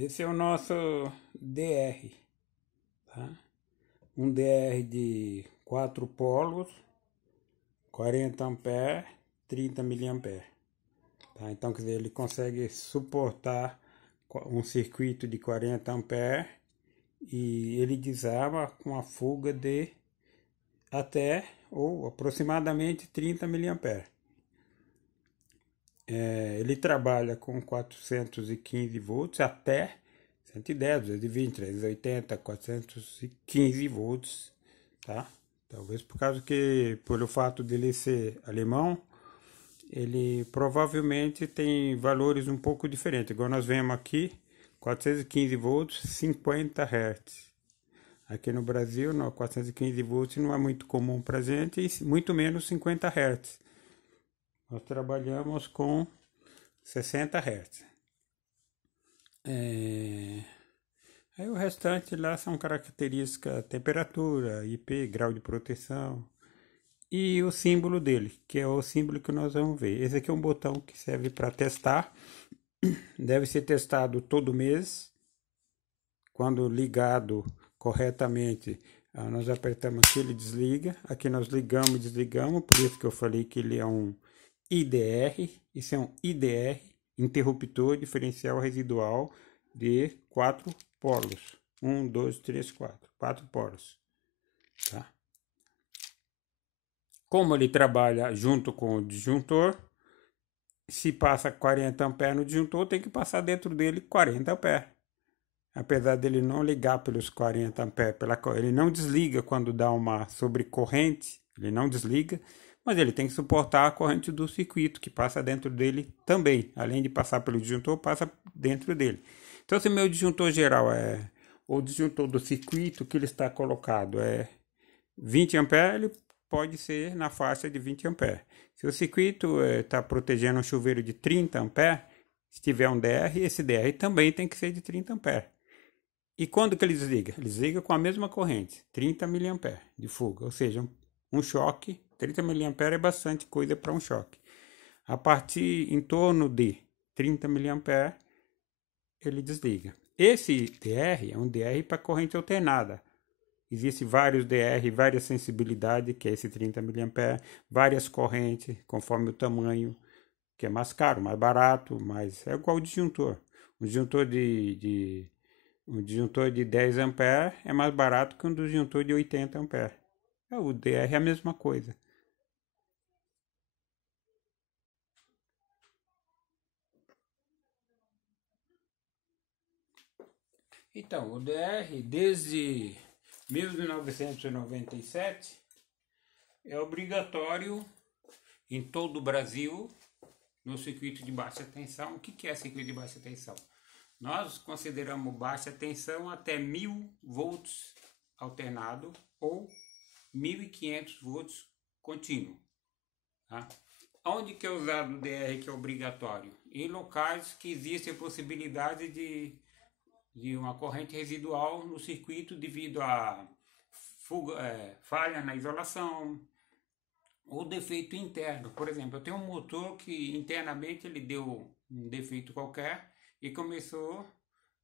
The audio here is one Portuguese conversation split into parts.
Esse é o nosso DR, tá? Um DR de 4 polos, 40 ampere, 30 miliampere, tá? Então, quer dizer, ele consegue suportar um circuito de 40 ampere e ele desarma com a fuga de até ou aproximadamente 30 miliampere. Ele trabalha com 415 volts até 110, 220, 380, 415 volts, tá? Talvez por causa que, pelo fato dele ser alemão, ele provavelmente tem valores um pouco diferentes. Igual nós vemos aqui, 415 volts, 50 Hz. Aqui no Brasil, 415 volts não é muito comum para gente, e muito menos 50 Hz. Nós trabalhamos com 60 Hz. Aí o restante lá são características, temperatura, IP, grau de proteção e o símbolo dele, que é o símbolo que nós vamos ver. Esse aqui é um botão que serve para testar, deve ser testado todo mês. Quando ligado corretamente, nós apertamos aqui, ele desliga. Aqui nós ligamos e desligamos, por isso que eu falei que ele é um IDR. Isso é um IDR, interruptor diferencial residual de 4 polos. 1, 2, 3, 4. 4 polos. Tá? Como ele trabalha junto com o disjuntor, se passa 40 amperes no disjuntor, tem que passar dentro dele 40 amperes. Apesar dele não ligar pelos 40 amperes, ele não desliga quando dá uma sobrecorrente, ele não desliga, mas ele tem que suportar a corrente do circuito que passa dentro dele também. Além de passar pelo disjuntor, passa dentro dele. Então, se meu disjuntor geral é o disjuntor do circuito que ele está colocado é 20 amperes, ele pode ser na faixa de 20 amperes. Se o circuito está protegendo um chuveiro de 30 amperes, se tiver um DR, esse DR também tem que ser de 30 amperes. E quando que ele desliga? Ele desliga com a mesma corrente, 30 miliamperes de fuga, ou seja, um choque, 30 miliamperes é bastante coisa para um choque. A partir em torno de 30 miliamperes, ele desliga. Esse DR é um DR para corrente alternada. Existem vários DR, várias sensibilidades, que é esse 30 miliamperes, várias correntes, conforme o tamanho, que é mais caro, mais barato, mas é igual o disjuntor. O disjuntor um disjuntor de 10 amperes é mais barato que um disjuntor de 80 amperes. O DR é a mesma coisa. Então, o DR, desde 1997, é obrigatório em todo o Brasil no circuito de baixa tensão. O que é circuito de baixa tensão? Nós consideramos baixa tensão até 1000 volts alternado ou 1500 volts contínuo. Tá? Onde que é usado o DR que é obrigatório? Em locais que existe a possibilidade de uma corrente residual no circuito devido a falha na isolação ou defeito interno. Por exemplo, eu tenho um motor que internamente ele deu um defeito qualquer e começou a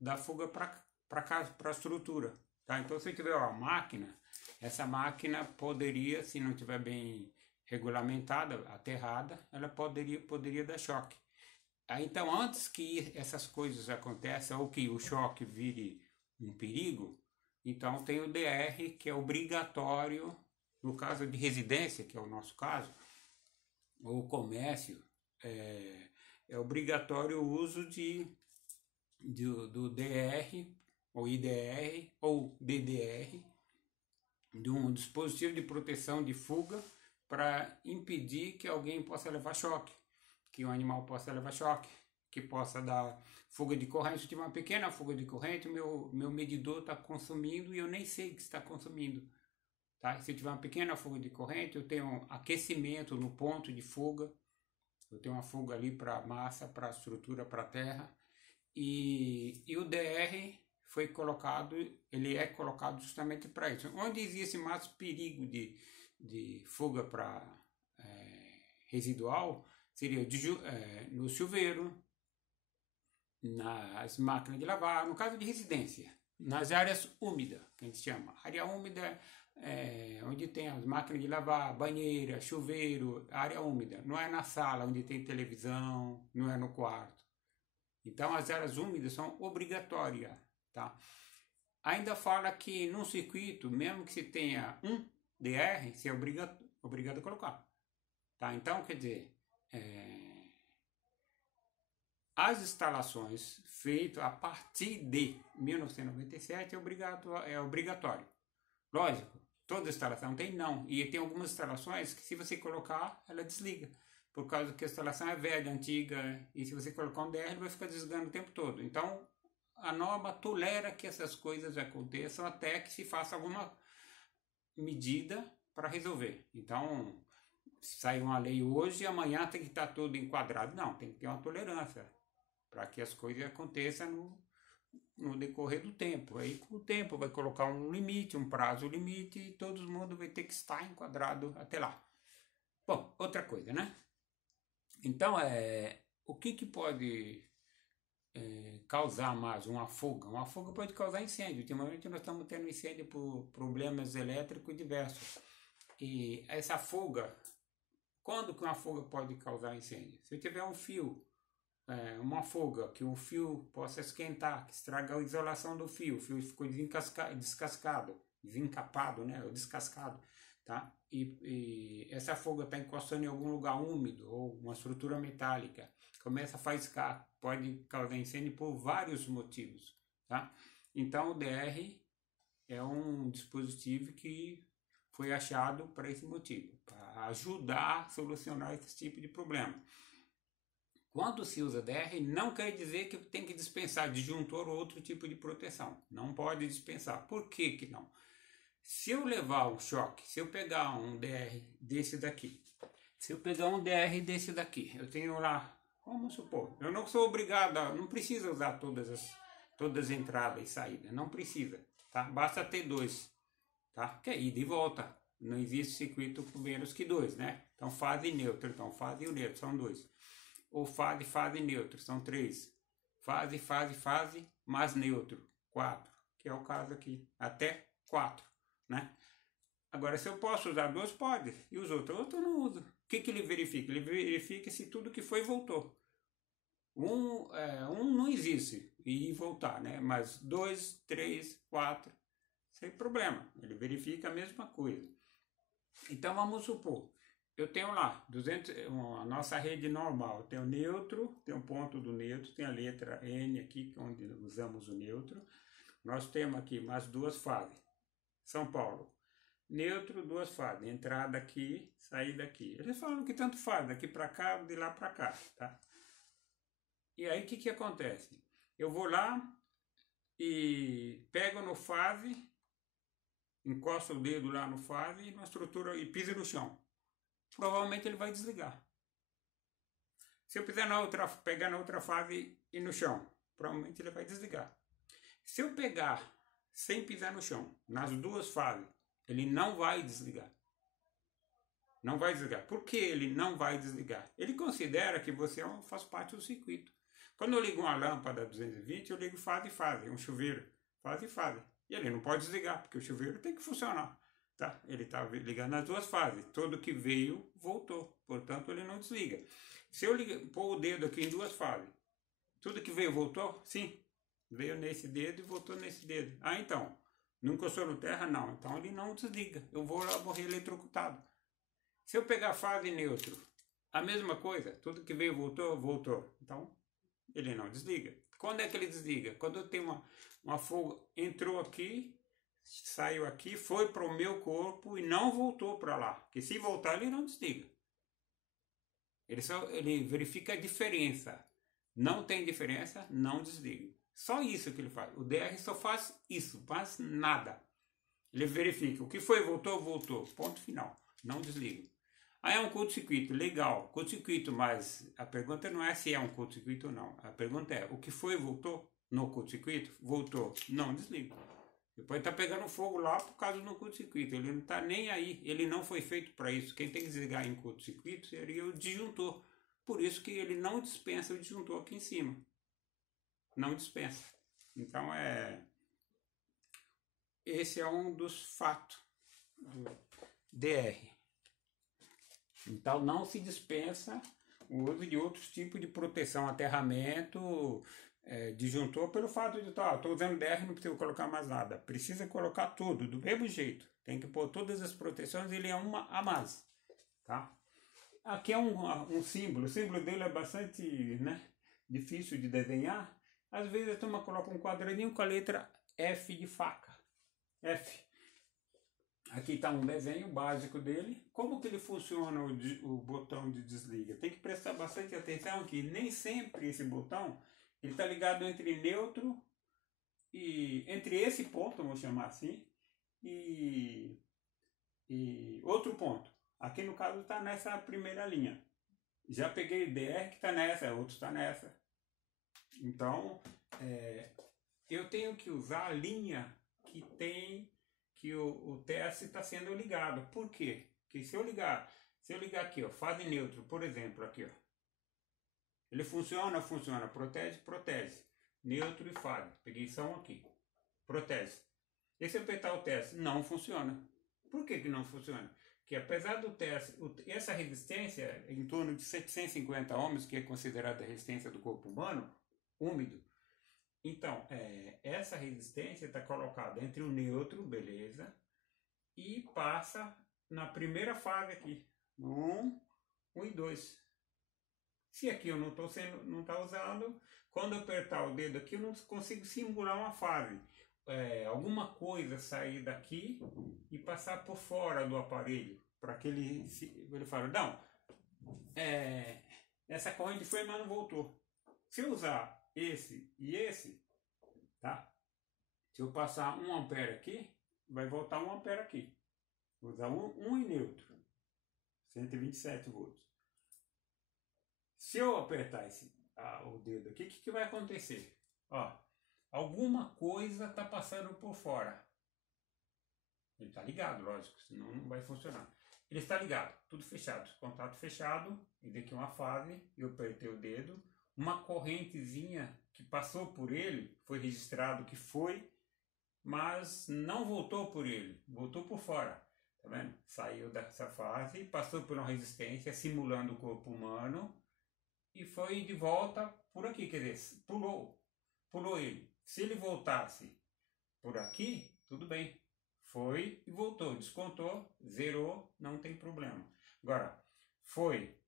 dar fuga para a estrutura. Tá? Então, se tiver uma máquina, essa máquina poderia, se não estiver bem regulamentada, aterrada, ela poderia dar choque. Então, antes que essas coisas aconteçam ou que o choque vire um perigo, então tem o DR, que é obrigatório no caso de residência, que é o nosso caso, ou comércio, é obrigatório o uso do DR, ou IDR, ou DDR, de um dispositivo de proteção de fuga para impedir que alguém possa levar choque, que o animal possa levar choque, que possa dar fuga de corrente. Se tiver uma pequena fuga de corrente, meu medidor está consumindo e eu nem sei que está consumindo. Tá? Se tiver uma pequena fuga de corrente, eu tenho um aquecimento no ponto de fuga, eu tenho uma fuga ali para massa, para estrutura, para terra, e o DR foi colocado, ele é colocado justamente para isso. Onde existe mais perigo de fuga para residual, seria no chuveiro, nas máquinas de lavar, no caso de residência, nas áreas úmidas, que a gente chama. Área úmida é onde tem as máquinas de lavar, banheira, chuveiro, área úmida. Não é na sala onde tem televisão, não é no quarto. Então as áreas úmidas são obrigatórias, tá? Ainda fala que num circuito, mesmo que se tenha um DR, você é obrigado a colocar, tá? Então, quer dizer, as instalações feitas a partir de 1997 é obrigatório. Lógico, toda instalação tem não. E tem algumas instalações que se você colocar, ela desliga. Por causa que a instalação é velha, antiga, e se você colocar um DR, ele vai ficar desligando o tempo todo. Então, a norma tolera que essas coisas aconteçam até que se faça alguma medida para resolver. Então, sai uma lei hoje e amanhã tem que estar tudo enquadrado. Não, tem que ter uma tolerância para que as coisas aconteçam no decorrer do tempo. Aí com o tempo vai colocar um limite, um prazo limite e todo mundo vai ter que estar enquadrado até lá. Bom, outra coisa, né? Então, o que pode causar mais uma fuga? Uma fuga pode causar incêndio. Ultimamente nós estamos tendo incêndio por problemas elétricos diversos. E essa fuga, quando que uma fuga pode causar incêndio? Se tiver um fio, uma fuga, que o fio possa esquentar, que estraga a isolação do fio, o fio ficou descascado, desencapado, né, ou descascado, tá? E essa fuga está encostando em algum lugar úmido ou uma estrutura metálica, começa a faiscar, pode causar incêndio por vários motivos, tá? Então o DR é um dispositivo que foi achado para esse motivo, para ajudar a solucionar esse tipo de problema. Quando se usa DR, não quer dizer que tem que dispensar disjuntor ou outro tipo de proteção. Não pode dispensar. Por que que não? Se eu levar um choque, se eu pegar um DR desse daqui, eu tenho lá, vamos supor, eu não sou obrigado, não precisa usar todas as entradas e saídas, não precisa, tá? Basta ter dois, tá? Que é ida e volta. Não existe circuito com menos que dois, né? Então fase e neutro, então fase e o neutro são dois. Ou fase, fase e neutro, são três. Fase, fase, fase, mais neutro, 4, que é o caso aqui, até 4, né? Agora, se eu posso usar dois, pode, e os outros eu não uso. O que ele verifica? Ele verifica se tudo que foi voltou. Um não existe, e voltar, né? Mas 2, 3, 4, sem problema, ele verifica a mesma coisa. Então, vamos supor, eu tenho lá a nossa rede normal, tem o neutro, tem um ponto do neutro, tem a letra N aqui, onde usamos o neutro. Nós temos aqui mais duas fases. São Paulo, neutro, duas fases, entrada aqui, saída aqui. Eles falam que tanto faz, daqui para cá, de lá para cá, tá? E aí o que acontece? Eu vou lá e pego no fase, encosto o dedo lá no fase, na estrutura e piso no chão. Provavelmente ele vai desligar. Se eu pegar na outra fase e no chão, provavelmente ele vai desligar. Se eu pegar sem pisar no chão, nas duas fases, ele não vai desligar. Não vai desligar. Por que ele não vai desligar? Ele considera que você faz parte do circuito. Quando eu ligo uma lâmpada 220, eu ligo fase e fase, um chuveiro, fase e fase. E ele não pode desligar, porque o chuveiro tem que funcionar. Tá? Ele está ligando nas duas fases. Tudo que veio, voltou. Portanto, ele não desliga. Se eu pôr o dedo aqui em duas fases, tudo que veio, voltou? Sim. Veio nesse dedo e voltou nesse dedo. Ah, então. Não encostou no terra? Não. Então, ele não desliga. Eu vou lá morrer eletrocutado. Se eu pegar fase e neutro, a mesma coisa. Tudo que veio, voltou? Voltou. Então, ele não desliga. Quando é que ele desliga? Quando eu tenho uma fuga, entrou aqui, saiu aqui, foi para o meu corpo e não voltou para lá. Porque se voltar, ele não desliga. Ele verifica a diferença. Não tem diferença, não desliga. Só isso que ele faz. O DR só faz isso, faz nada. Ele verifica. O que foi, voltou, voltou. Ponto final. Não desliga. Aí é um curto-circuito, legal. Curto-circuito, mas a pergunta não é se é um curto-circuito ou não. A pergunta é, o que foi, voltou? No curto-circuito? Voltou. Não desliga. Depois está pegando fogo lá por causa do curto-circuito. Ele não está nem aí. Ele não foi feito para isso. Quem tem que desligar em curto-circuito seria o disjuntor. Por isso que ele não dispensa o disjuntor aqui em cima. não dispensa. Então, esse é um dos fatos do DR. Então, não se dispensa o uso de outros tipos de proteção, aterramento, disjuntor, pelo fato de estou usando DR, não preciso colocar mais nada. Precisa colocar tudo, do mesmo jeito. Tem que pôr todas as proteções, ele é uma a mais. Tá? Aqui é um símbolo. O símbolo dele é bastante, né, difícil de desenhar. Às vezes a turma coloca um quadradinho com a letra F de faca. F. Aqui está um desenho básico dele. Como que ele funciona o botão de desliga? Tem que prestar bastante atenção que nem sempre esse botão ele está ligado entre neutro e entre esse ponto, vamos chamar assim, e outro ponto. Aqui no caso está nessa primeira linha. Já peguei DR que está nessa, outro está nessa. Então, eu tenho que usar a linha que tem, que o TS está sendo ligado. Por quê? Porque se eu ligar aqui, ó, fase neutro, por exemplo, aqui, ó, ele funciona, protege, protege. Neutro e fase. Peguei só um aqui. Protege. E se eu apertar o TS, não funciona. Por que não funciona? Porque apesar do TS, essa resistência, em torno de 750 ohms, que é considerada a resistência do corpo humano, úmido. Então, essa resistência está colocada entre o neutro, beleza, e passa na primeira fase aqui, no 1 e 2. Se aqui eu não está usando, quando eu apertar o dedo aqui, eu não consigo simular uma fase. Alguma coisa sair daqui e passar por fora do aparelho, para que ele fale, não, essa corrente foi, mas não voltou. Se eu usar esse e esse, tá? Se eu passar 1 ampere aqui, vai voltar 1 ampere aqui. Vou usar 1 em neutro, 127 volts. Se eu apertar o dedo aqui, o que vai acontecer? Ó, alguma coisa está passando por fora. Ele está ligado, lógico, senão não vai funcionar. Ele está ligado, tudo fechado, contato fechado, e daqui uma fase, eu apertei o dedo, uma correntezinha que passou por ele, foi registrado que foi, mas não voltou por ele, voltou por fora. Tá vendo? Saiu dessa fase, passou por uma resistência, simulando o corpo humano, e foi de volta por aqui, quer dizer, pulou ele. Se ele voltasse por aqui, tudo bem. Foi e voltou, descontou, zerou, não tem problema. Agora, foi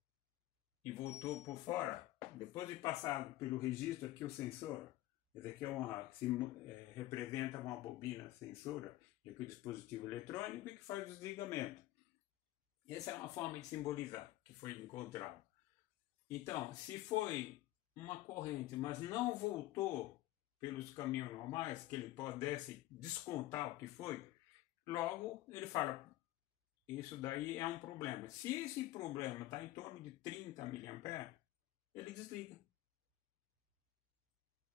e voltou por fora, depois de passar pelo registro aqui o sensor, esse aqui representa uma bobina sensora, e aqui o dispositivo eletrônico que faz o desligamento. Essa é uma forma de simbolizar que foi encontrado. Então, se foi uma corrente, mas não voltou pelos caminhos normais, que ele pudesse descontar o que foi, logo ele fala, isso daí é um problema. Se esse problema está em torno de 30 mA, ele desliga.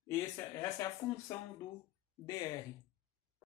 Essa é a função do DR.